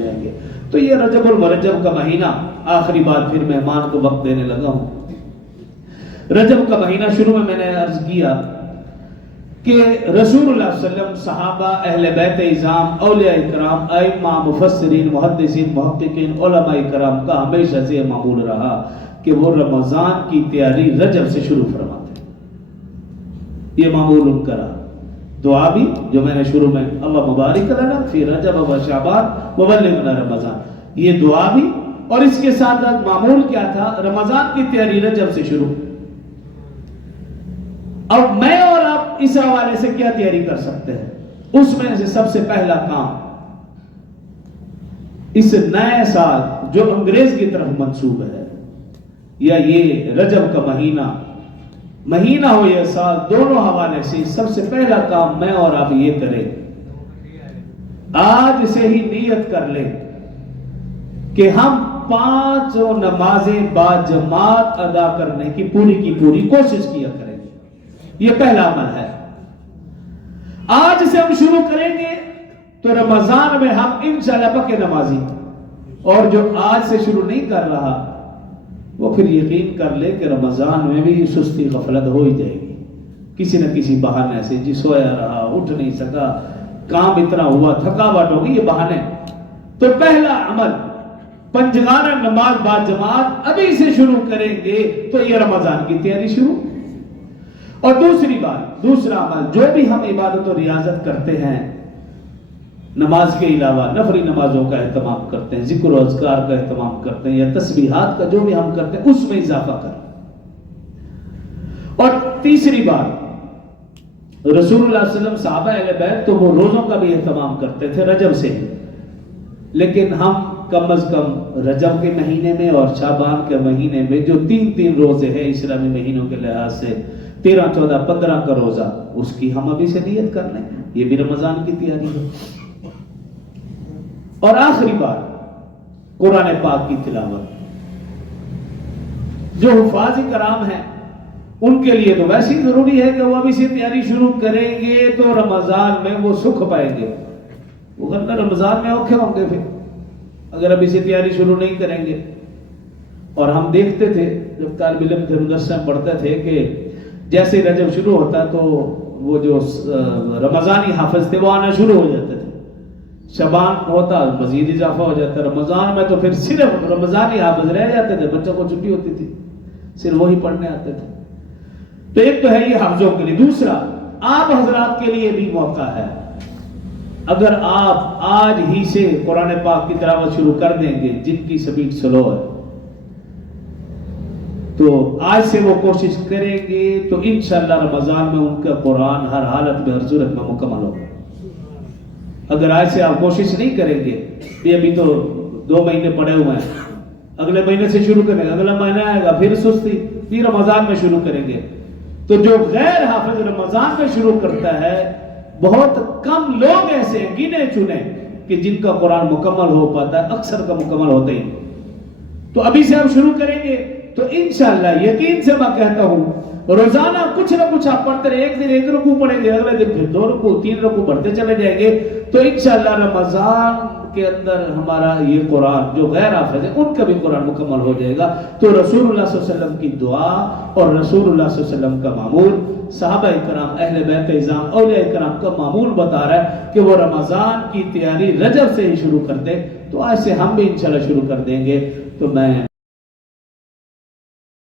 جائیں گے. تو یہ رجب المرجب کا مہینہ. آخری بات پھر مہمان کو وقت دینے لگا ہوں. رجب کا مہینہ شروع میں نے عرض کیا کہ رسول اللہ صلی اللہ علیہ وسلم، صحابہ، اہل بیت اعظام، اولیاء کرام، ائمہ، مفسرین، محدثین، محققین، علماء کرام کا ہمیشہ سے معمول رہا کہ وہ رمضان کی تیاری رجب سے شروع فرماتے. یہ معمول ان کا رہا. دعا بھی جو میں نے شروع میں اللہ مبارک لنا فی رجب و شعبان وبلغنا رمضان، یہ دعا بھی، اور اس کے ساتھ معمول کیا تھا؟ رمضان کی تیاری رجب سے شروع. اب میں اور آپ اس حوالے سے کیا تیاری کر سکتے ہیں؟ اس میں سے سب سے پہلا کام اس نئے سال جو انگریز کی طرف منسوب ہے، یا یہ رجب کا مہینہ ہو یا سال، دونوں حوالے سے سب سے پہلا کام میں اور آپ یہ کریں، آج سے ہی نیت کر لیں کہ ہم 5 نمازیں با جماعت ادا کرنے کی پوری کوشش کیا کریں. یہ پہلا عمل ہے. آج سے ہم شروع کریں گے تو رمضان میں ہم انشاءاللہ پکے نمازی. اور جو آج سے شروع نہیں کر رہا وہ پھر یقین کر لے کہ رمضان میں بھی سستی غفلت ہو ہی جائے گی، کسی نہ کسی بہانے سے. جی سویا رہا، اٹھ نہیں سکا، کام اتنا ہوا، تھکاوٹ ہوگی، یہ بہانے. تو پہلا عمل پنجگانہ نماز با جماعت ابھی سے شروع کریں گے تو یہ رمضان کی تیاری شروع. اور دوسری بات، دوسرا عمل جو بھی ہم عبادت و ریاضت کرتے ہیں، نماز کے علاوہ نفلی نمازوں کا اہتمام کرتے ہیں، ذکر و اذکار کا اہتمام کرتے ہیں، یا تسبیحات کا جو بھی ہم کرتے ہیں اس میں اضافہ کریں. اور تیسری بات، رسول اللہ صلی اللہ علیہ وسلم، صحابہ اہل بیت تو وہ روزوں کا بھی اہتمام کرتے تھے رجب سے ہی، لیکن ہم کم از کم رجب کے مہینے میں اور شعبان کے مہینے میں جو 3 روزے ہیں اسلامی مہینوں کے لحاظ سے، 13، 14، 15 کا روزہ، اس کی ہم ابھی سے نیت کر لیں. یہ بھی رمضان کی تیاری ہے. اور آخری بات، قرآن پاک کی تلاوت. جو حفاظ کرام ہیں ان کے لیے تو ویسے ہی ضروری ہے کہ وہ ابھی سے تیاری شروع کریں گے تو رمضان میں وہ سکھ پائیں گے. وہ رمضان میں اوکھے ہوں گے پھر اگر ابھی سے تیاری شروع نہیں کریں گے. اور ہم دیکھتے تھے جب طالب علم تھے، مدرسے میں پڑھتے تھے کہ جیسے رجب شروع ہوتا تو وہ جو رمضانی حافظ تھے وہ آنا شروع ہو جاتے تھے. شعبان ہوتا مزید اضافہ ہو جاتا. رمضان میں تو پھر صرف رمضانی حافظ رہ جاتے تھے، بچوں کو چھٹی ہوتی تھی، صرف وہی پڑھنے آتے تھے. تو ایک تو ہے یہ حافظوں کے لیے. دوسرا، آپ حضرات کے لیے بھی موقع ہے. اگر آپ آج ہی سے قرآن پاک کی تلاوت شروع کر دیں گے، جن کی سپیڈ سلو ہے، تو آج سے وہ کوشش کریں گے تو انشاءاللہ رمضان میں ان کا قرآن ہر حالت میں، ہر صورت میں مکمل ہوگا. اگر آج سے آپ کوشش نہیں کریں گے، یہ ابھی تو 2 مہینے پڑے ہوئے ہیں، اگلے مہینے سے شروع کریں گے، اگلا مہینہ آئے گا پھر سستی، پھر رمضان میں شروع کریں گے. تو جو غیر حافظ رمضان میں شروع کرتا ہے، بہت کم لوگ ایسے ہیں گنے چنے کہ جن کا قرآن مکمل ہو پاتا ہے، اکثر کا مکمل ہوتا ہی. تو ابھی سے ہم شروع کریں گے تو انشاءاللہ یقین سے میں کہتا ہوں روزانہ کچھ نہ کچھ آپ پڑھتے رہے. ایک دن 1 رکوع پڑھیں گے، اگلے دن پھر 2 رکوع، 3 رکوع پڑھتے چلے جائیں گے تو انشاءاللہ رمضان کے اندر ہمارا یہ قرآن جو غیر حافظ ہے ان کا بھی قرآن مکمل ہو جائے گا. تو رسول اللہ صلی اللہ علیہ وسلم کی دعا اور رسول اللہ صلی اللہ علیہ وسلم کا معمول، صحابہ کرام، اہل بیت اعظام، اولیاء کرام کا معمول بتا رہا ہے کہ وہ رمضان کی تیاری رجب سے ہی شروع کر دے. تو آج سے ہم بھی انشاءاللہ شروع کر دیں گے. تو میں